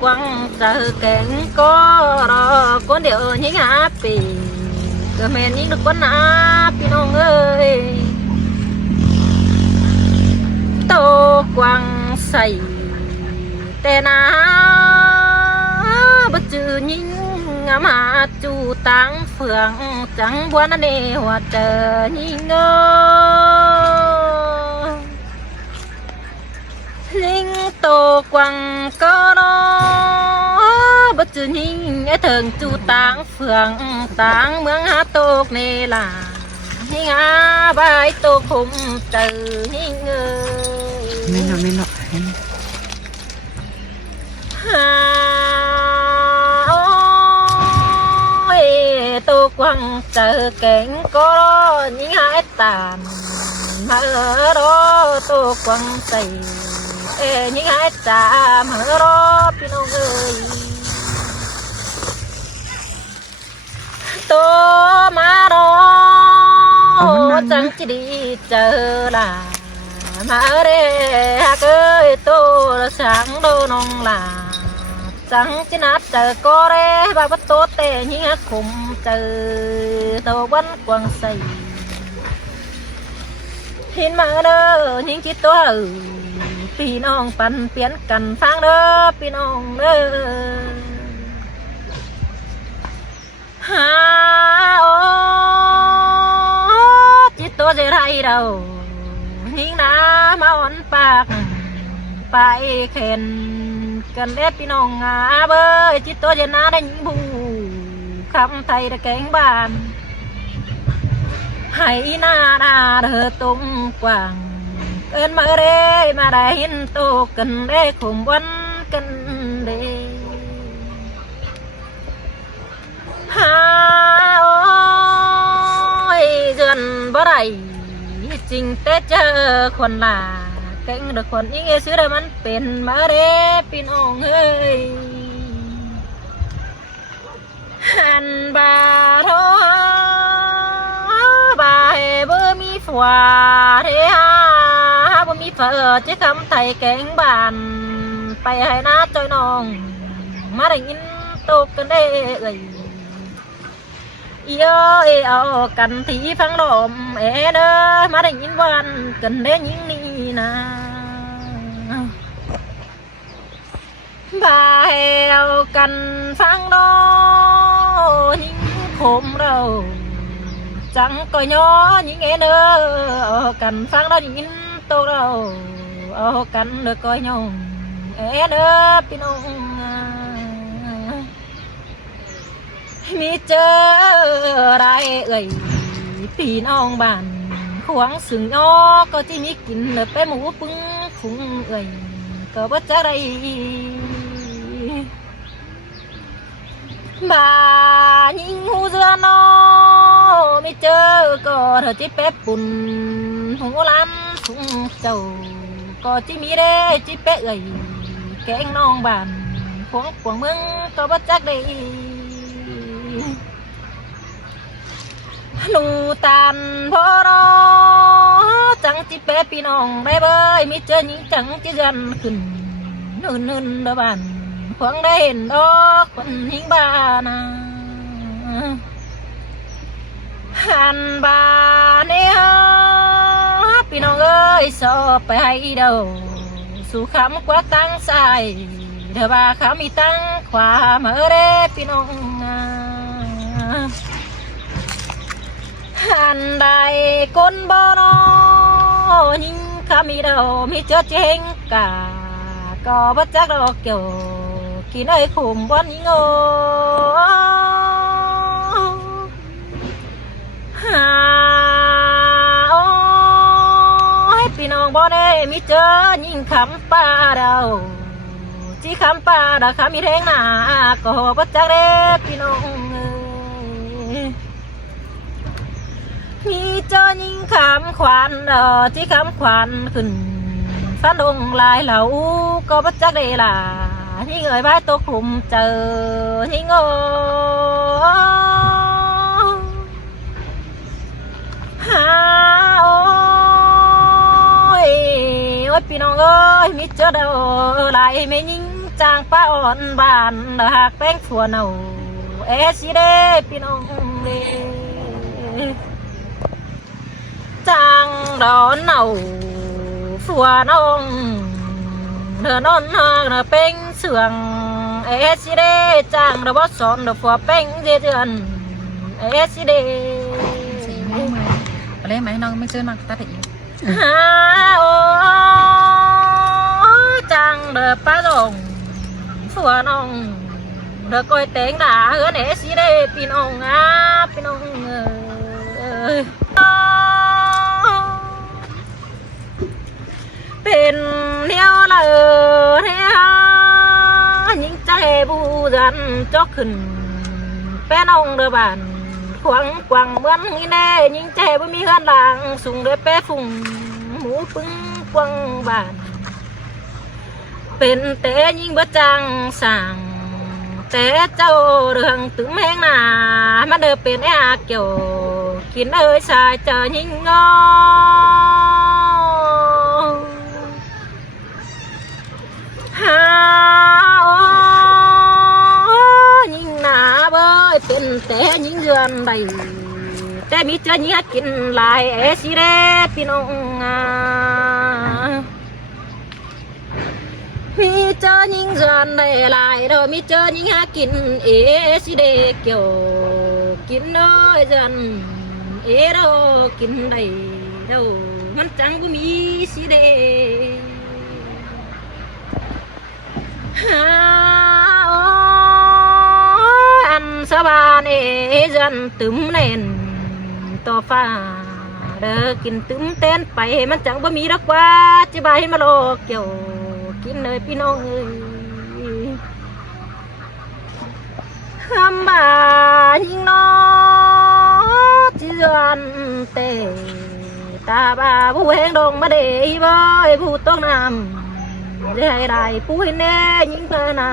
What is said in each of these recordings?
quăng chờ cảnh có đó con điệu những há pì cơ men những được con á pì nông ơi tô quăng say tè na bất chữ những mà chủ tăng phượng chẳng buồn anh đi hoạt trời nhìn ngơ linh tô quăng có đó bất chữ nhìn ấy thường chủ tăng phượng tăng mương hát tô này là hình á bài tô khung từ nhìn ngơ men nọ tô quăng chờ cảnh có những hai tàn mà ở đó tô quăng xây những hai tàn ở đó pino ơi tô mà đó chẳng chỉ đi chờ là mà ở đây hạc ơi tô sáng đô nông là chẳng chỉ nát chờ có đấy bà bắt tốt tệ những hạt khủng chờ tàu bắn quăng xây hin mà đơ những chiếc tố ở pì nong pan biến cần phang đơ pì nong đơ ha ô chiếc tố dễ hay đâu những ná máu bạc phải khen cần đếp pin ông à bơi chỉ tôi giờ ná đánh bù khắp thầy đã cánh bàn hãy na đà đờ tung quàng cơn mơ đê mà đã hin tô cần đê khủng vấn cần đê ha ôi dần bó đầy trình tết chờ còn là cánh được còn những xứ đờiมันเป็นมาเด้พี่น้องเฮ้ยหันบาโทบาเฮบ่มีฝัวเด้ฮาบ่มีเฟอจะคำไทยแกงบ้านไปให้น้าจอยน้องมาได้ยินตกกันได้เอ้ยเยอะเอากันที่ฟังลมเอเด้อมาได้ยินวันกันได้ยินนี่นะบ่าเอากันฟังดอยิงคมเราจังก็ย้อยิงเอเด้อเอากันฟังดอยิงโตเราเอากันเด้อก็ย้องเอเด้อพี่น้องมีเจออะไรเอ่ยพี่น้องบ้านขวางสึงอ้อก็ที่มีกินเนื้อไปหมูปึ้งฟุ้งเอ่ยก็บ่จะได้บ่ายิงหูเสือนอมีเจอก็เธอที่เป๊ะปุ่นหูล้ำฟุ้งเจ้าก็ที่มีได้ที่เป๊ะเอ่ยแกงน้องบ้านขวางขวางมึงก็บ่จักได้ลูตันพอรอจังจิเป๊ะพี่น้องได้เบยมีเจอหญิงจังจิยันขึ้นนื่นเด้อบ้านขวางได้เห็นดอกคนหิงบ้านาหันบ้านเนี่ยพี่น้องเอ้ยสอบไปให้เดาสู่คำกว่าตั้งใจเธอบ้าเขามีตั้งความเออเด้พี่น้องหันได้คนบ่นอยิงข้ามีเดามีเจอเจงกาก็บ่จักดอกเกี่ยวกินไอ้ขุมบ่ยิงโอหาโอ้ให้พี่น้องบ่ได้มีเจอยิงคำป่าเดาจีคำป่าดาข้ามีแทงหน้าก็บ่จักเด้พี่น้องมีเจอยิงคำขวัญที่คำขวัญขึ้นฟันดงลายเหล่าก็บัดจักได้ล่ะที่เงยบ้านตัวคลุมเจอที่งอหาโอ้ยพี่น้องเอ้ยมีเจอเดาลายไม่ยิง จางป้าอ่อนบานหากแป้งถั่วเน่าเอสิเดพี่น้องเด้จางดอนเน่าฝัวน้องเธอนอนหากเป้งเสืองเอสิเดจางระบสอนเดฝัวเป้งเดือนเอสิเดสีไม่ไหมอะไรไหมน้องไม่เจอนักตัดอีกฮาโอจังเดป้าดงฝัวน้องเดก้อยเต็งด่าเฮือนเอสิเดพี่น้องพี่น้องเป็นเดียวละเฮียยิ่งใจบูดันจอกขึ้นแป้น้องเดบานขวางกวางเหมือนงี้แน่ยิ่งใจบ่มีเฮือนหลังสูงเดแป้ฝุ่งหมูปึ้งกวางบานเป็นแต่ยิ่งบ่จังสั่งแต่เจ้าเรื่องตึงแมงหนามันเดเป็นแอาเกี่ยวกินเอ้ยสายเจอยิ่งงอฮาโอยิ่งหนาเบ้ยเป็นแต่ยิ่งเดือนใดแต่มีเจอยิ่งกินลายเอสิเรพี่น้องมีเจอยิ่งเดือนใดลายเรามีเจอยิ่งหากินเอสิเดเกี่ยวกินเอ้ยเดือนเอเรากินใดเรามันจังบ่มีสิเดอันสบานจันตึมเน่นต่อฟ้าเด้อกินตึมเต้นไปมันจังบ่มีดอกว่าจะใบมาโลกเกี่ยวกินเลยพี่น้องเอ้ยคำบ่ายิ่งน้อจีจันเตตาบ่าผู้แหงดงมาเดยบ่อยผู้ต้องนำได้ได้ปุ้ยแน่ยิ่งเพนา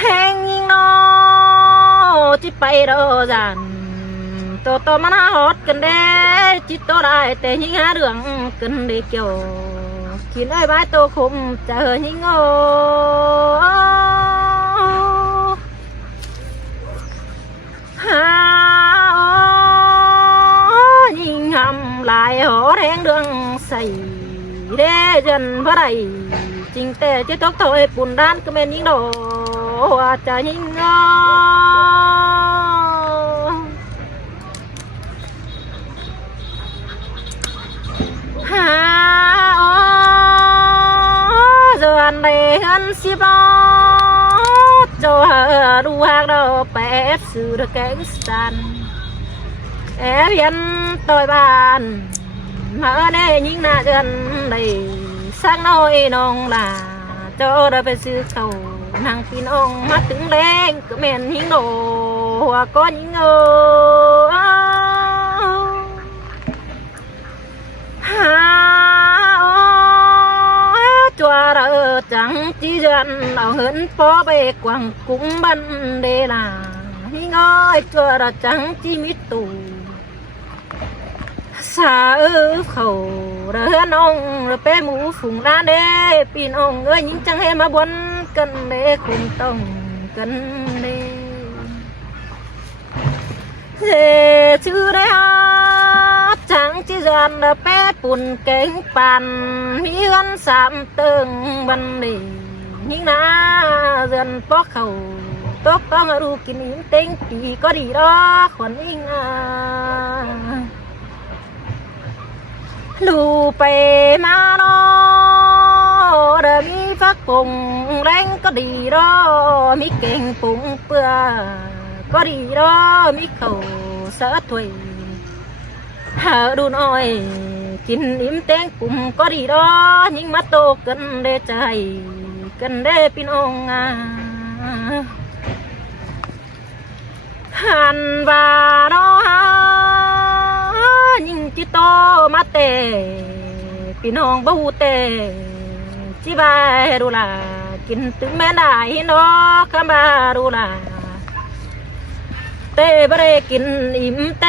แหงยิ่งนอจิไปดอจันโตมันหาฮอดกันเด้จิตโตได้แต่ยิ่งหาเรื่องกันเด็กเกี่ยวกินไอ้ใบโตคมจะเฮยิ่งโง่ฮายิ่งหำลายหอแรงเรื่องใส่เด้จนเพราะไรจริงแต่จะตกถอยปุ่นด้านก็เป็นยิ่งโดว่าจะยิ่งงอฮาโอจวนได้เห็นสิบจะดูหากเราแปบสื่อแกงสันเยันต่อยบานมาเน่ยิ่งน่าเดือนได้สักน้อยน้องล่ะเจ้าได้ไปซื้อเขานางพี่น้องมาถึงแรงก็แม่นยิ่งโดหัวก็ยิ่งฮาจัวเราจังจีจันเอาเหินพอไปกวางกุ้งบันเดล่ะยิ่งอ้อยจัวเราจังจีมิตูสาเขาเรือน้องเรือเป้หมูฝุ่งร้านเด้พี่น้องเอ้ยยิ่งจังให้มาบนกันเด้คงต้องกันเด้เจ้ชื่อได้ฮะจังจีจันเรือเป้ปุ่นเก่งปันมีเงินสามเติงบันเด้ยิ่งน่าเดินปอกเขาตกต้องรู้กินอิ่มเต็งปีก็ดีดอกคนยิ่งลูไปมาโนเดมีฟักปุ่งแรงก็ดีรอมีเก่งปุ่งเปื่อก็ดีรอมีเขาเสือถวยหาดูน้อยกินอิ่มเต้งปุ่มก็ดีรอยิ่งมาโตกันได้ใจกันได้พี่น้องหันบาโนยิ่งจิโตมาเตพี่น้องบ่ฮู้เตจิบายดูล่ะกินตึงแม่ได้นอคำบาดูล่ะเตบ่ได้กินอิ่มเต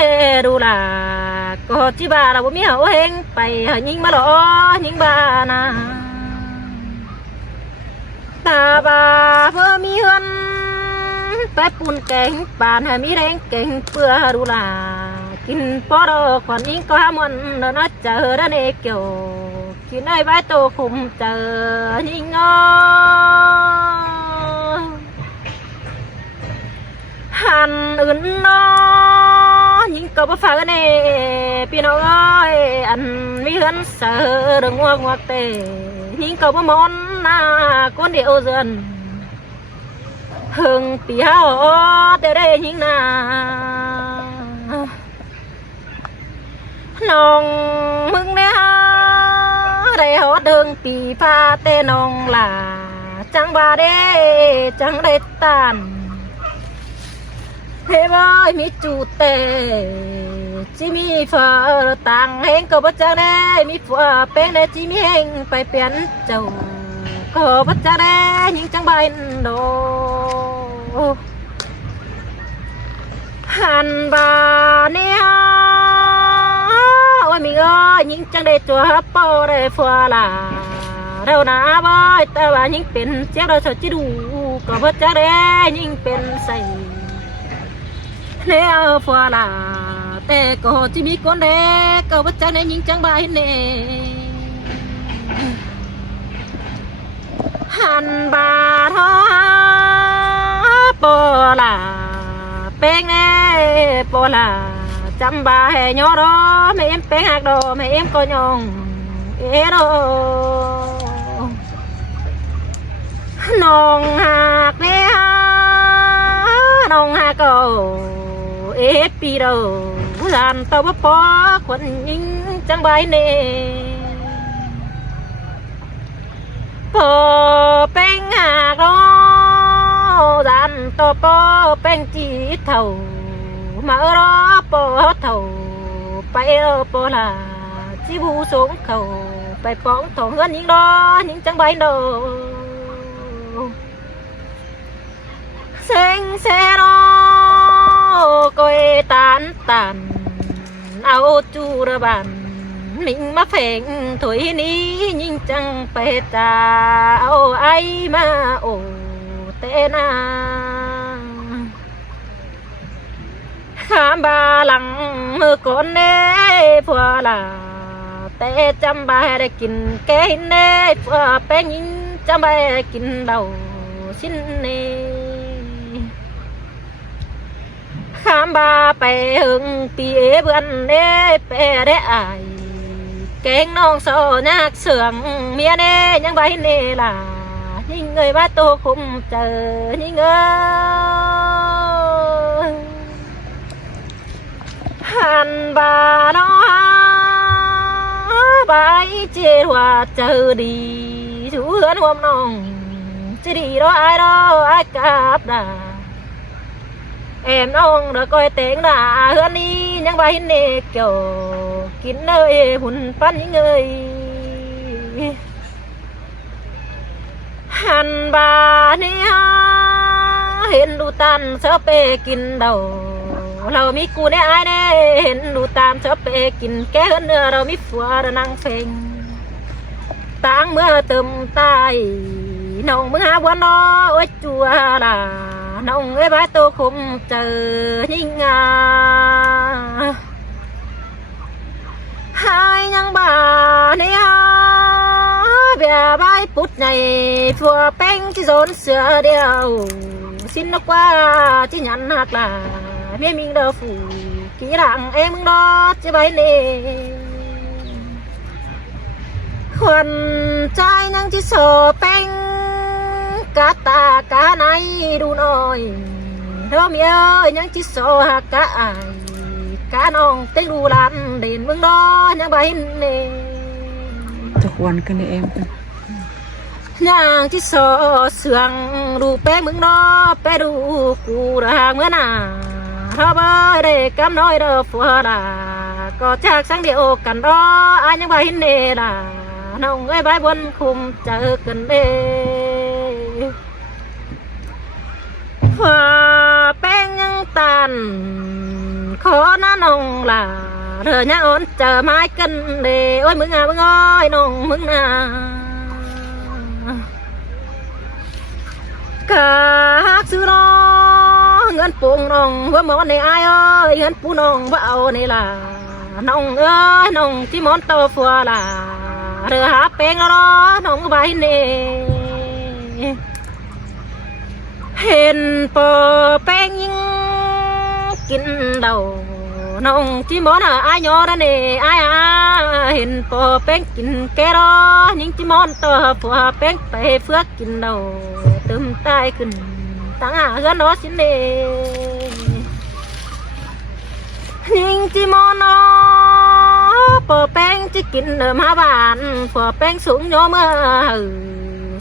ดูล่ะก็จิบาเราบ่มีเฮาเฮงไปยิ่งมาหลอยิ่งบานะ bà vừa mi hơnไปปุ่นแกงป่านให้มีแรงเก่งเพื่อดูลากินปอดขวัญยิงก็หามันน่าเจอด้านเอเกี่ยวกินไอ้ใบโตคุมเจอยิงหันอื่นน้อยิงก็บ่ฝากกันเอพี่น้องเอ้ยอันมีเฮือนเสือเรื่องงวกเตยิงก็บ่มอนหน้าคนเดียวเดินhừng tì hao để đây những na nòng hưng nè đây họ đường tì pha tê nòng là chẳng ba đê chẳng đây tàn thế với mi chủ tê chỉ mi phở tàng hẹn cầu bắt cha đê mi phở bên đê chỉ mi hẹn phải biến chầu cầu bắt cha đê những chẳng bay đồ hàn bà nè ôi mình ơi những chẳng để chùa hấp bao để phua là đâu nà bơi ta bà nhữngเป็นเจ้าเราsợ chỉ đủ có bắt cha đê nhữngเป็นใส่nếu phua làแต่ก็จะมีคนเด็กก็ว่าจะในยิงจังใบเน่หันบาทอปอลาเป็งเน่ปอลาจำบาให้ย่อรอไม่เอ็มเป็งหักดอไม่เอ็มก็ยองเอโรน้องหักเน่น้องหักก็เอปีโดlàm tao bắp bó quần những trắng bài nè bò bánh hạt đó làm tao bó bánh chỉ thầu mà ở đó bó thầu bay ở bó là chỉ bu xuống khẩu bay bóng thầu hơn những đó những trắng bài đồ xanh xe đó coi tán tàn ao chu ra bàn mình mà phèn thổi ní nhưng chẳng phải ta ao ai mà ồ tê na khám ba lăng mơ con nê phua là tê chăm ba để kín cái nê phua bé nhưng chăm ba kín đầu xin nê khám ba bè hưng tía vườn đê bè đê ai kén non sò nhạc sườn mía đê những bài nê là những người ba tô không chờ những người hàn bà nó bãi chê hòa chờ đi chú hứa hôm nòng chứ đi đó ai cáp đà emน้องđã coi tiếng đã hơn đi những bài nè kiểu kín nơi hùn phát những người hàn bà nè hiện đủ tan sớp bê kín đầu lâu mi cu nè ai nè hiện đủ tan sớp bê kín ké hơn nữa đâu mi phua đã năng phèn táng mưa tầm tai nông mưa há quán đó ôi chùa là nông ấy bái tô không chờ nhưng hai nhân bà nè về bái phút này phùa bánh chỉ dồn sữa đeo xin nó qua chỉ nhận hạt là mẹ mình đâu phủ kỹ lặng em đó chỉ bái nè khuẩn trai nhân chỉ sổ bánh cá ta cá này đủ nồi đó mi ơi những chiếc xô hạt cá ai cá non tiếng đủ lan đến mương đó những bài nèทุกวันกันนี่เอ็ม những chiếc xô sườn đủ bé mương đó bé đủ cụ ra mưa nà thơ bơi để cắm nói đâu phua là có chắc sáng điệu cần đó ai những bài nè là nông ơi bài buồn khum chờ cần đê hòa bánh những tàn khó ná nông là thờ nhá ổn chờ mai cân để ôi mừng ơi nông mừng กะซื้อน้องเงินปูน้องว่าหมอนในอ้ายเอ้ยเงินปูน้องว่าเอาในล่ะน้องเอ้ยน้องที่หมอนโตฟัวล่ะเรือหาเป็งแล้วน้องใบเน่เห็นปอแป้งยิงกินเดาน้องที่หมอนอ้ายยอระเน่อ้ายเห็นปอแป้งกินแกรอยิงที่หมอนโตฟัวแป้งไปเฟือกกินเดาตึมตายขึ้นตั้งหาเงินรอสิเน่ยิงที่หมอนปอแป้งจะกินมาบ้านปอแป้งสูงโยเมื่อ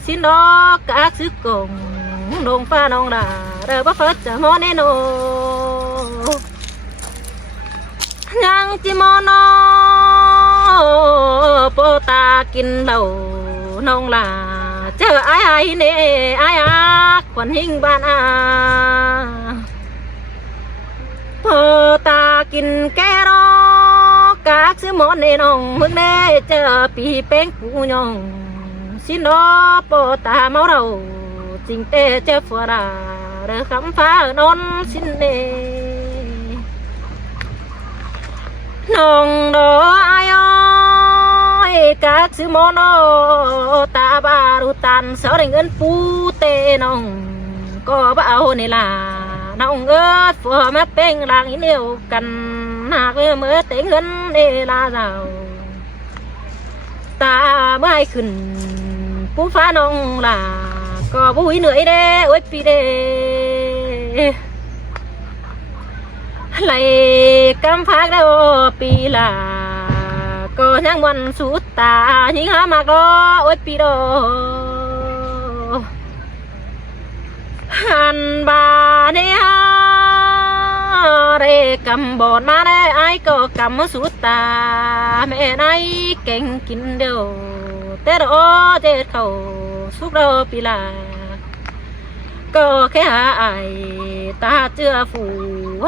สินดอกกากซื้อกงดงฟ้าน้องดาเด้อบ่เฟิดจะหมอแน่นยังจิมอนปอตากินเหล้าน้องลาเจอไอ้เน่ไอ้ควันหิงบ้านปอตากินแกรอกากซื้อหมอนในน้องมึงแน่เจอปีเป้งปูยองสินดอปอตาเมาเราจริงเตเจ้าฟัวดาเรือคำฟ้านอนสินเนน้องดออายอยกากซื้อหมอนตาบารุตันเสาได้เงินปูเตน้องก็บ่เอาในลาน้องเอ้ยฟัวมาเป้งลางอีเหนียวกันหากเมื่อเตงเงินเนลาเจ้าตาเมื่อให้ขึ้นปูฟ้าน้องลาก็บุยเหนื่อยเด้โอ้ยปีเด้ไหลกำพักได้ปีละก็ยังวันสุดตายิงหามากรอโอ้ยปีโดหันบาเนี่ยเรกำบอดมาได้ไอ้ก็กำมาสุดตาแม่นายเก่งกินเดียวแต่รอเจ็ดเขาสุกรอปีลาก็แค่หาไอตาเจือฝู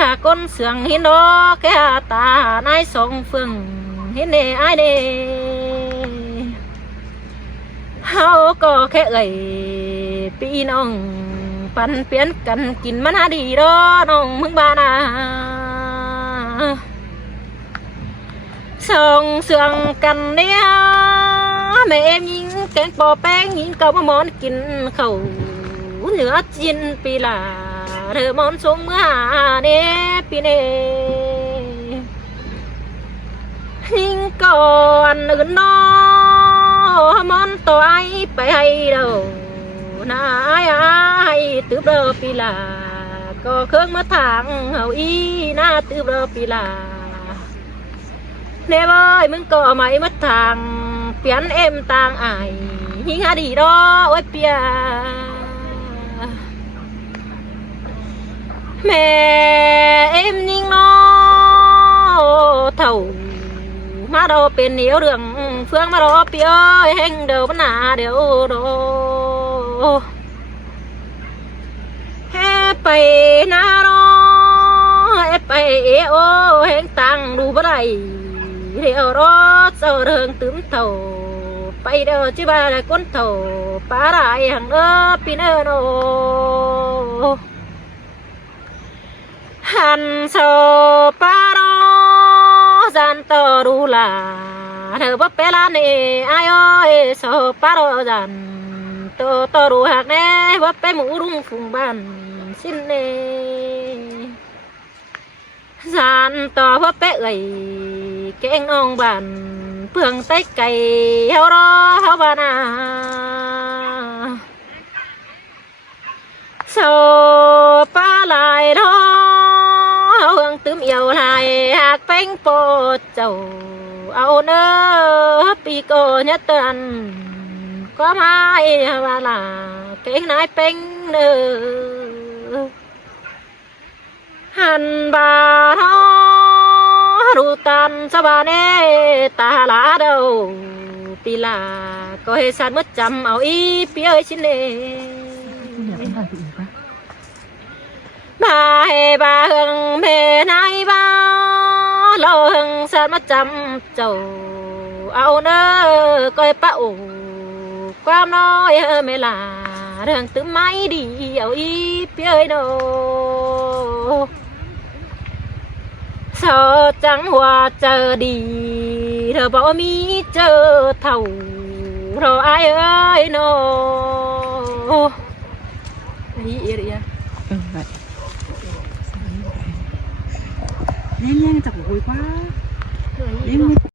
หาก้นเสืองหินดอแค่หาตานายสองเฟืองหินเนไอเนเฮาก็แค่เอ่ยปีน้องปันเปลี่ยนกันกินมันหาดีดอน้องมึงบ้านาส่งเสืองกันเนี่ยแม่เอ็มยิงแกงปอแป้งยิงเกาหมอนกินเขาเหนือจินปีลาเธอมอนสงเมื่อเนปีเนยิงก่อนอื่นนอมอนตัวไอไปให้เดานายไอตืบเดอปีลาก็เครื่องมาทางเฮาอีน่าตืบเดอปีลาเน่บ่อยมึงก็ไม่มัดทางเปลี่ยนเอ็มต่างไอยิงหาดีดอโอ้ยเปียแม่เอ็มยิงน้อเท่ามาดอเป็นเหนียวเรื่องเฟืองมาดอเปียแห้งเดียวปัญหาเดียวโดแห่ไปนารอแห่ไปโอแห้งตังดูบ่ได้เดี๋ยวรอเจ้าเริงตื้มเท่าไปเด้อจิบาได้ก้นเท่าปลาไหลหังเด้อปีเนอโนหันโซปาโรจันโตรูลาเธอบ่เปลาเนอายโอโซปาโรจันโตโตรูหักแน่บ่ไปหมูรุ่งฟุงบ้านสินเนจันโตบ่เปเอ่ยแกงน้องบ้านเพื่องไตไก่เฮารอเฮาบานาโซปลาลายรอเฮาเฮืองตื้มเอี่ยวลายหากเป็งโปเจ้าเอาเนอปีโกญะตันก็มาเฮาบาลาเก่งนายเป็งเนอหันบาทอรูตันสบาเนตาลาเดาปีลาก็ให้สันมัดจำเอาอีเปียชินเนบาเฮบาเฮงเมนายบาเราเฮงสันมัดจำเจ้าเอาเนอก็ให้ป้าโอความน้อยเฮเมลา đường từ máy đi ở y phía đâu sợ trắng hoa chờ đi rồi bỏ mi chờ thầu rồi ai ơi nó ý đi à vậy nhanh nhanh tập vui quá. Đến